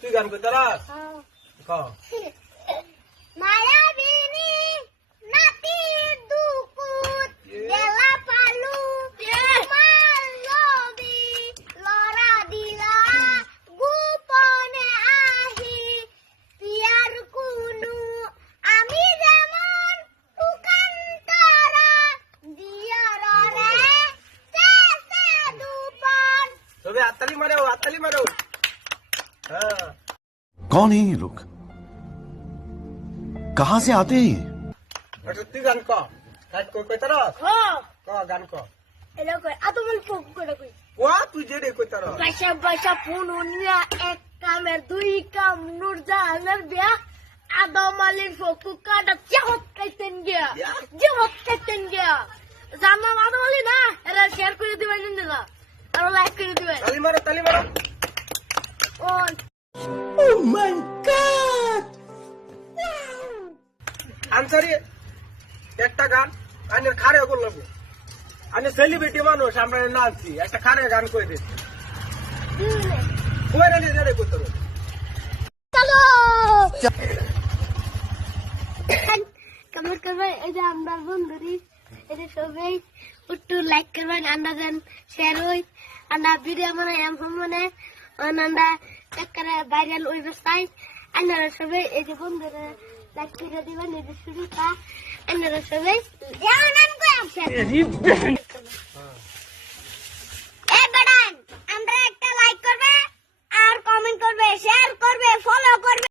তুই গান করতে পারস? ক মায়াবিনী নাতি দুকুত দেলা পালু তোমার লবি লড়া দিলা গোপনে আহি পিয়ার কুনু আমি যেমন তুকান্তরা দিয়ার রে সে দুপন তবে আত্তালি মারো হ্যাঁ कौन है ये लोग कहाँ से आते हैं ये আচ্ছা তুই গান ক কাজ কইতে পারস? ক গান ক এলো কই আতমল ফোক করে কই ও তুই যে রে কইতে পারস? পয়সা পয়সা পুনুনিয়া এক কামের দুই কাম নুরজাহানের বিয়া আদম আলীর ফকু কাটা জহত কাইতেন গিয়া জানলাম আদম আলী না এরা শেয়ার করে দিবেন না আর লাইক করে দিবেন তালি মারো ও আনসারি একটা গান আনের খারে করলাম আমি সেলিব্রিটি মানুষ আমরা নাচছি একটা খারে গান করে দিচ্ছি কই রানি রে করতে হবে চলো কমেন্ট করবেন এই যে আমরা বন্ধুরি এই যে সবাই একটু লাইক করবেন আন্ডা দেন শেয়ার হই আন্ডা ভিডিও মানে এমন মানে আন্ডা চক্করে ভাইরাল ওয়েবসাইট আপনারা সবাই এই যে বন্ধুরা লাইক করে দিবেন এই যে শুরুটা আপনারা সবাই